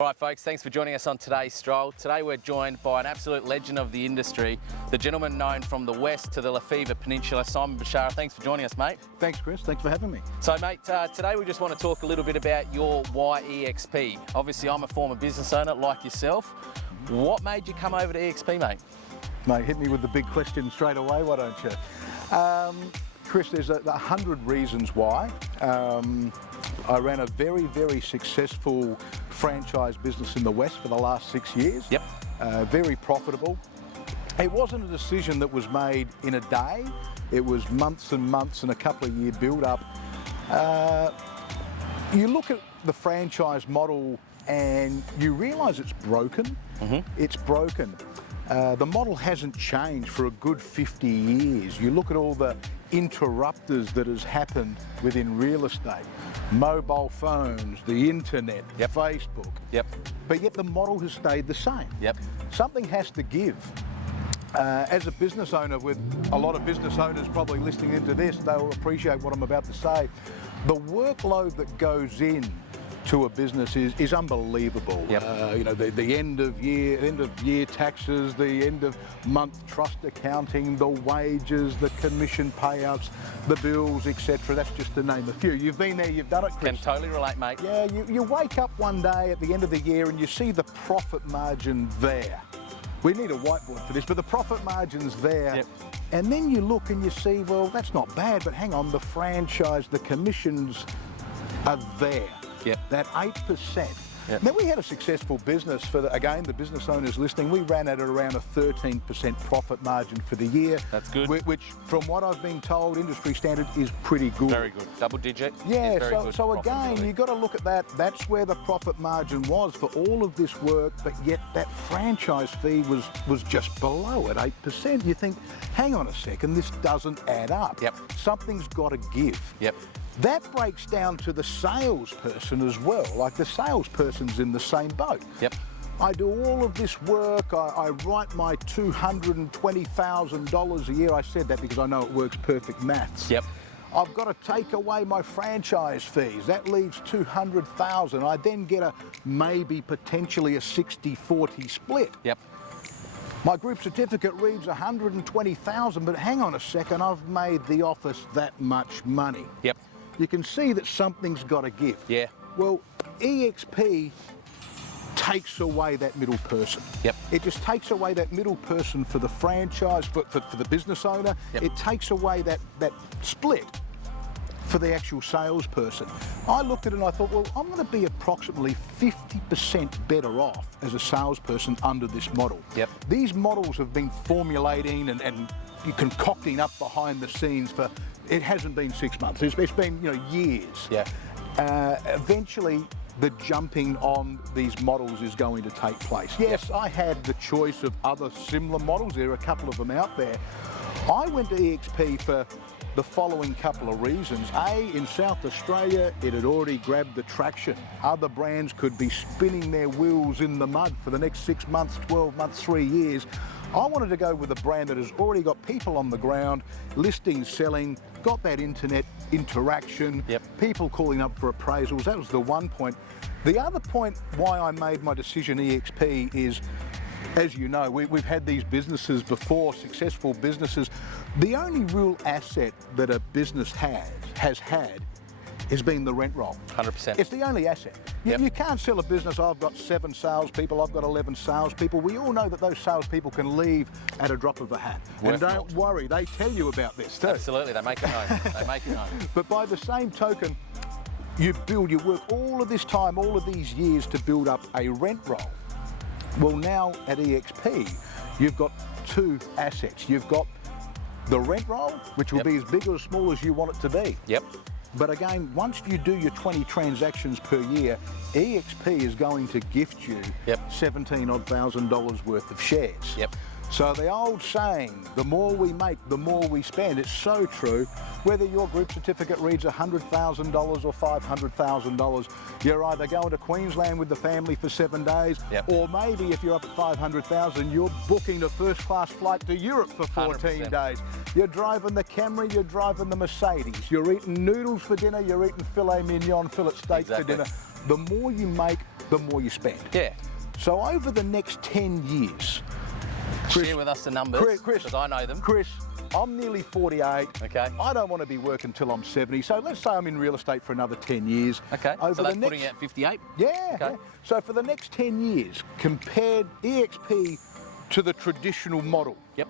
All right, folks, thanks for joining us on today's stroll. Today we're joined by an absolute legend of the industry, the gentleman known from the west to the Lefevre Peninsula, Simon Beshara. Thanks for joining us, mate. Thanks, Chris. Thanks for having me. So, mate, today we just want to talk a little bit about your why eXp. Obviously, I'm a former business owner like yourself. What made you come over to eXp, mate? Mate, hit me with the big question straight away, why don't you? Chris, there's 100 reasons why. I ran a very successful franchise business in the West for the last 6 years. Yep. Very profitable. It wasn't a decision that was made in a day. It was months and months and a couple of year build up. You look at the franchise model and you realise it's broken. It's broken. The model hasn't changed for a good 50 years. You look at all the interrupters that has happened within real estate, mobile phones, the internet, Facebook. But yet the model has stayed the same. Something has to give. As a business owner, with a lot of business owners probably listening into this, they'll appreciate what I'm about to say. The workload that goes in to a business is unbelievable. You know, the end of year taxes, the end of month trust accounting, the wages, the commission payouts, the bills, etc. That's just to name a few. You've been there, you've done it, Chris. Can totally relate, mate. Yeah, you wake up one day at the end of the year and you see the profit margin there. We need a whiteboard for this, but the profit margin's there. And then you look and you see, well, that's not bad, but hang on, the franchise, the commissions are there. That 8%. Now, we had a successful business for, again, the business owners listening, we ran at around a 13% profit margin for the year. That's good. Which, from what I've been told, industry standard is pretty good. Very good. Double digit. Yeah, so again, you've got to look at that. That's where the profit margin was for all of this work, but yet that franchise fee was just below at 8%. You think, hang on a second, this doesn't add up. Something's got to give. That breaks down to the salesperson as well. Like, the salesperson's in the same boat. I do all of this work, I write my $220,000 a year. I said that because I know it works perfect maths. I've got to take away my franchise fees. That leaves $200,000. I then get maybe potentially a 60-40 split. My group certificate reads $120,000, but hang on a second, I've made the office that much money. You can see that something's got to give. Well, eXp takes away that middle person. It just takes away that middle person for the franchise, for the business owner. It takes away that split for the actual salesperson. I looked at it and I thought, well, I'm going to be approximately 50% better off as a salesperson under this model. These models have been formulating and concocting up behind the scenes for, it hasn't been 6 months, it's been, you know, years. Eventually, the jumping on these models is going to take place. Yes, I had the choice of other similar models. There are a couple of them out there. I went to eXp for the following couple of reasons. A, in South Australia, it had already grabbed the traction. Other brands could be spinning their wheels in the mud for the next 6 months, 12 months, 3 years. I wanted to go with a brand that has already got people on the ground, listings selling, got that internet interaction, people calling up for appraisals. That was the one point. The other point why I made my decision eXp is, as you know, we've had these businesses before, successful businesses. The only real asset that a business has had has been the rent roll. 100%. It's the only asset. You can't sell a business, I've got 7 salespeople, I've got 11 salespeople. We all know that those salespeople can leave at a drop of a hat. And don't worry, they tell you about this too. Absolutely, they make it known. They make it known. But by the same token, you work all of this time, all of these years to build up a rent roll. Well, now at eXp, you've got 2 assets. You've got the rent roll, which will be as big or as small as you want it to be. But again, once you do your 20 transactions per year, eXp is going to gift you $17,000 worth of shares. So the old saying, the more we make, the more we spend, it's so true. Whether your group certificate reads $100,000 or $500,000, you're either going to Queensland with the family for 7 days, or maybe if you're up at $500,000, you're booking a first-class flight to Europe for 14 days. You're driving the Camry, you're driving the Mercedes, you're eating noodles for dinner, you're eating filet mignon, fillet steak for dinner. The more you make, the more you spend. Yeah. So over the next 10 years, Share with us the numbers, Chris, because I know them. Chris, I'm nearly 48. Okay. I don't want to be working till I'm 70. So let's say I'm in real estate for another 10 years. Okay, so that's putting out 58? Yeah, Okay. yeah. So for the next 10 years, compared eXp to the traditional model. Yep.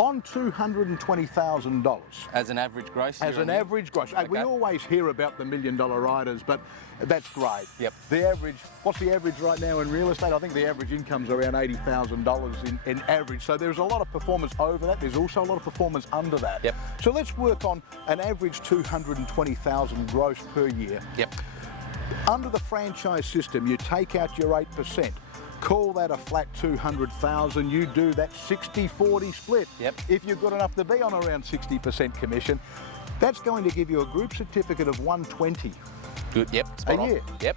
On $220,000. As an average gross? As an average gross. Okay. We always hear about the $1 million riders, but that's great. Yep. The average, what's the average right now in real estate? I think the average income's around $80,000 in average. So there's a lot of performance over that. There's also a lot of performance under that. Yep. So let's work on an average $220,000 gross per year. Yep. Under the franchise system, you take out your 8%. Call that a flat 200,000. You do that 60-40 split. Yep. If you're good enough to be on around 60% commission, that's going to give you a group certificate of 120 Good. Yep. Spot on. year. Yep.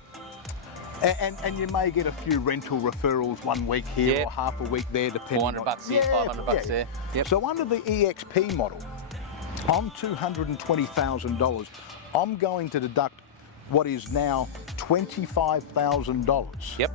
And you may get a few rental referrals 1 week here Yep. or half a week there, depending on... $400 here, $500 there. Yep. So under the eXp model, on $220,000, I'm going to deduct what is now $25,000. Yep.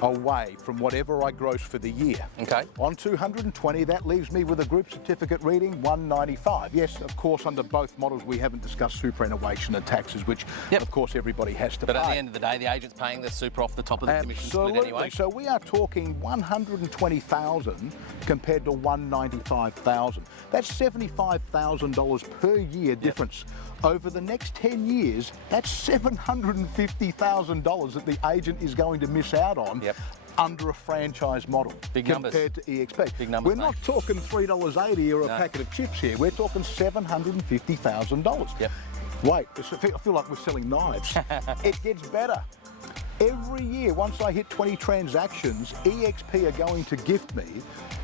Away from whatever I gross for the year. Okay. On 220, that leaves me with a group certificate reading 195. Yes, of course, under both models, we haven't discussed superannuation and taxes, which Yep. of course everybody has to pay. But at the end of the day, the agent's paying the super off the top of the commission split anyway. So we are talking 120,000 compared to 195,000. That's $75,000 per year difference. Over the next 10 years, that's $750,000 that the agent is going to miss out on. Yep. Under a franchise model. Big numbers. Compared to eXp. Big numbers, We're not talking $3.80 or a packet of chips here. We're talking $750,000. Yep. Wait, I feel like we're selling knives. It gets better. Every year, once I hit 20 transactions, eXp are going to gift me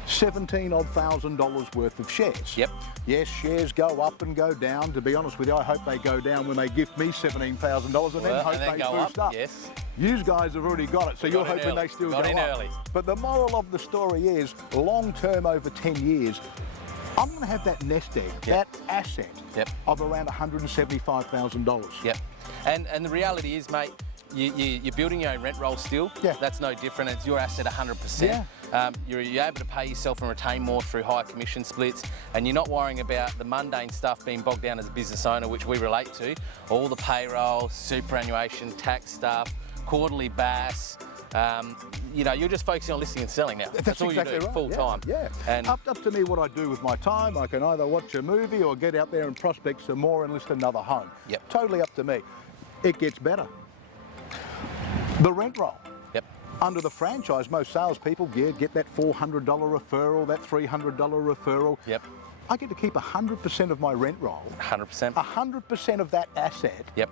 $17,000 worth of shares. Yep. Yes, shares go up and go down. To be honest with you, I hope they go down when they gift me $17,000 and then hope they go boost up. Yes. You guys have already got it, so you're hoping they still go up. early. But the moral of the story is, long term, over 10 years, I'm going to have that nest egg, that asset of around $175,000. Yep. And the reality is, mate, you're building your own rent roll still. Yeah. That's no different. It's your asset 100%. Yeah. You're able to pay yourself and retain more through higher commission splits, and you're not worrying about the mundane stuff being bogged down as a business owner, which we relate to. All the payroll, superannuation, tax stuff, quarterly BAS. You're just focusing on listing and selling now. That's all exactly you do, right. full time. Yeah. And Up to me what I do with my time. I can either watch a movie or get out there and prospect some more and list another home. Yep. Totally up to me. It gets better. The rent roll. Yep. Under the franchise, most salespeople get that $400 referral, that $300 referral. Yep. I get to keep 100% of my rent roll. 100%. 100% of that asset. Yep.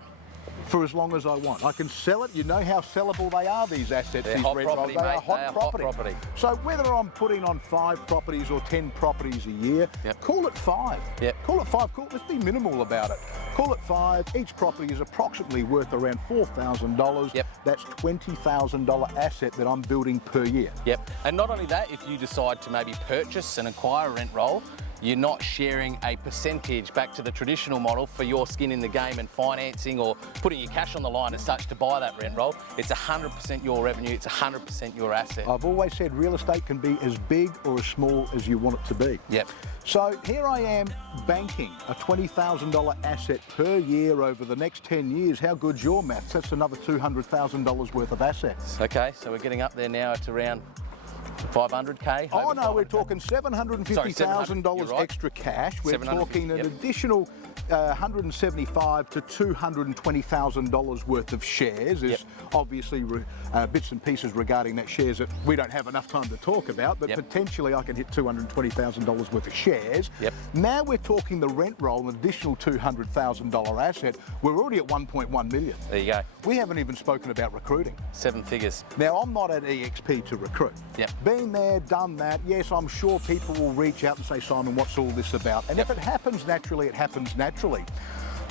For as long as I want. I can sell it. You know how sellable they are, these assets, They're these hot rent rolls. property, They mate. are hot They are hot property. property. So whether I'm putting on 5 properties or 10 properties a year, call it 5. Yep. Call it 5. Let's be minimal about it. Call it 5. Each property is approximately worth around $4,000. Yep. That's $20,000 asset that I'm building per year. Yep. And not only that, if you decide to maybe purchase and acquire a rent roll, you're not sharing a percentage back to the traditional model for your skin in the game and financing or putting your cash on the line as such to buy that rent roll. It's 100% your revenue, it's 100% your asset. I've always said real estate can be as big or as small as you want it to be. Yep. So here I am banking a $20,000 asset per year over the next 10 years. How good's your maths? That's another $200,000 worth of assets. Okay, so we're getting up there now at around 500K? Oh no, we're talking $750,000 right. extra cash. We're 750, talking an additional $175,000 to $220,000 worth of shares. There's obviously bits and pieces regarding that shares that we don't have enough time to talk about, but potentially I can hit $220,000 worth of shares. Yep. Now we're talking the rent roll, an additional $200,000 asset. We're already at 1.1 million. There you go. We haven't even spoken about recruiting. 7 figures. Now, I'm not at eXp to recruit. Yep. Been there, done that. Yes, I'm sure people will reach out and say, Simon, what's all this about? And if it happens naturally, it happens naturally.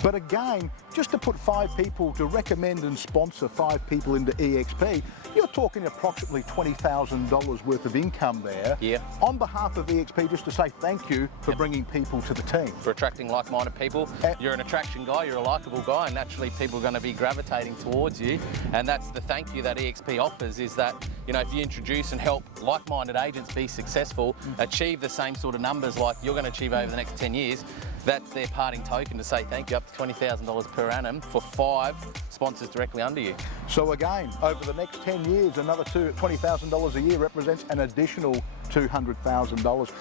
But again, just to put 5 people, to recommend and sponsor 5 people into eXp, you're talking approximately $20,000 worth of income there. Yeah. On behalf of eXp, just to say thank you for bringing people to the team. For attracting like-minded people. You're an attraction guy, you're a likeable guy, and naturally people are going to be gravitating towards you. And that's the thank you that eXp offers, is that, you know, if you introduce and help like-minded agents be successful, achieve the same sort of numbers like you're going to achieve over the next 10 years, that's their parting token to say thank you, up to $20,000 per annum for 5 sponsors directly under you. So again, over the next 10 years, another $20,000 a year represents an additional $200,000.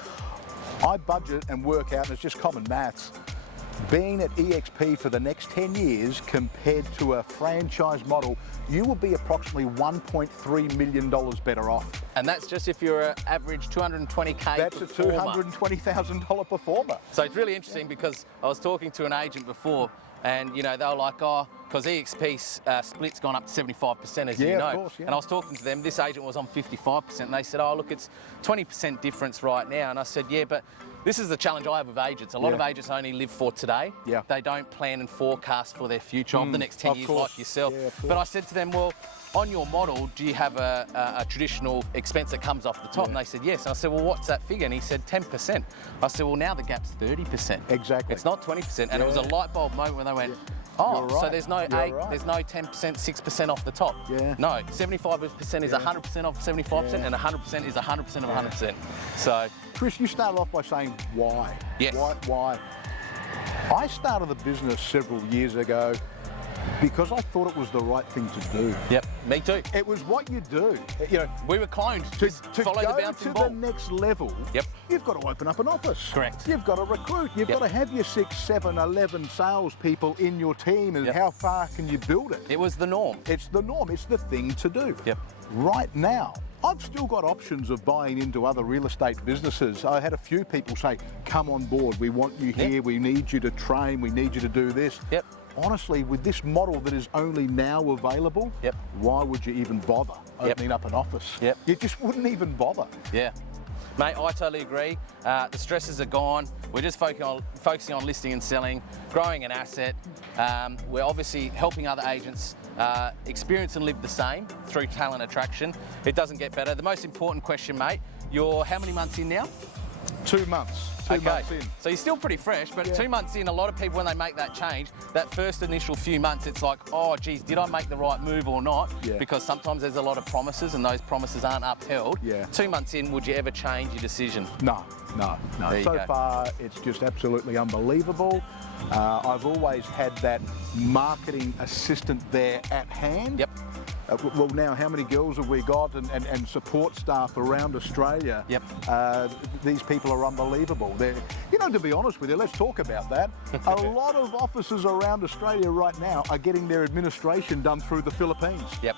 I budget and work out, and it's just common maths, being at eXp for the next 10 years compared to a franchise model, you will be approximately $1.3 million better off. And that's just if you're an average 220K That's performer. a $220,000 performer. So it's really interesting because I was talking to an agent before, and you know, they were like, oh, because eXp's split's gone up to 75%, as you know. Of course, yeah. And I was talking to them, this agent was on 55%, and they said, oh, look, it's 20% difference right now. And I said, yeah, but this is the challenge I have with agents. A lot of agents only live for today. Yeah. They don't plan and forecast for their future of the next 10 years like yourself. Yeah, but I said to them, well, on your model, do you have a traditional expense that comes off the top? And they said, yes. And I said, well, what's that figure? And he said, 10%. I said, well, now the gap's 30%. Exactly. It's not 20%. And it was a light bulb moment when they went, oh, You're right. so there's no there's no 10%, 6% off the top. Yeah. No, 75% is 100% off 75%, and 100% is 100% of 100%. So, Chris, you started off by saying why? Yes. Why? I started the business several years ago because I thought it was the right thing to do. yep, me too. It was what you do. You know, We were cloned to follow go the bouncing to ball. the next level, Yep. you've got to open up an office. Correct. You've got to recruit. You've got to have your 6, 7, 11 salespeople in your team, and how far can you build it? It was the norm. It's the norm. It's the thing to do. Yep. Right now, I've still got options of buying into other real estate businesses. I had a few people say, come on board, we want you here, we need you to train, we need you to do this. Yep. Honestly, with this model that is only now available, why would you even bother opening up an office? Yep. You just wouldn't even bother. Yeah. Mate, I totally agree. The stresses are gone. We're just focusing on listing and selling, growing an asset. We're obviously helping other agents experience and live the same through talent attraction. It doesn't get better. The most important question, mate, you're how many months in now? 2 months. 2 months in. So you're still pretty fresh, but 2 months in, a lot of people, when they make that change, that first initial few months, it's like, oh, geez, did I make the right move or not? Yeah. Because sometimes there's a lot of promises and those promises aren't upheld. Yeah. 2 months in, would you ever change your decision? No. There you So go. far, it's just absolutely unbelievable. I've always had that marketing assistant there at hand. Yep. Well, now, how many girls have we got and support staff around Australia? Yep. These people are unbelievable. You know, to be honest with you, let's talk about that. A lot of offices around Australia right now are getting their administration done through the Philippines. Yep.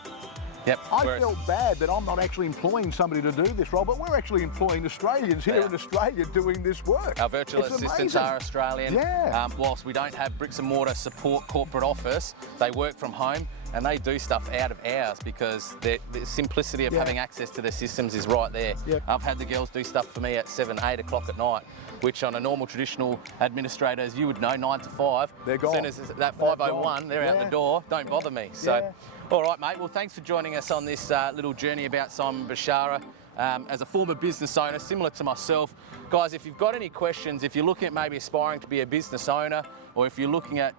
I felt bad that I'm not actually employing somebody to do this role, but we're actually employing Australians here in Australia doing this work. Our virtual assistants are Australian. Yeah. Whilst we don't have bricks and mortar support corporate office, they work from home and they do stuff out of hours because the simplicity of having access to their systems is right there. Yep. I've had the girls do stuff for me at 7, 8 o'clock at night, which on a normal traditional administrator, as you would know, 9 to 5, they're gone. as soon as that 5:01, they're out the door. Don't bother me. So, all right, mate. Well, thanks for joining us on this little journey about Simon Beshara. As a former business owner, similar to myself, guys, if you've got any questions, if you're looking at maybe aspiring to be a business owner, or if you're looking at,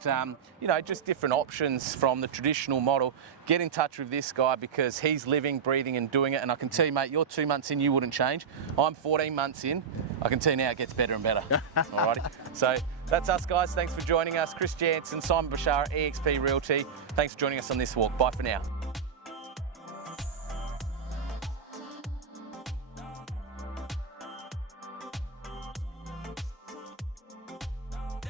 you know, just different options from the traditional model, get in touch with this guy because he's living, breathing and doing it. And I can tell you, mate, you're 2 months in, you wouldn't change. I'm 14 months in. I can tell you now it gets better and better. Alrighty. So that's us, guys. Thanks for joining us. Chris Jansen, Simon Beshara, eXp Realty. Thanks for joining us on this walk. Bye for now.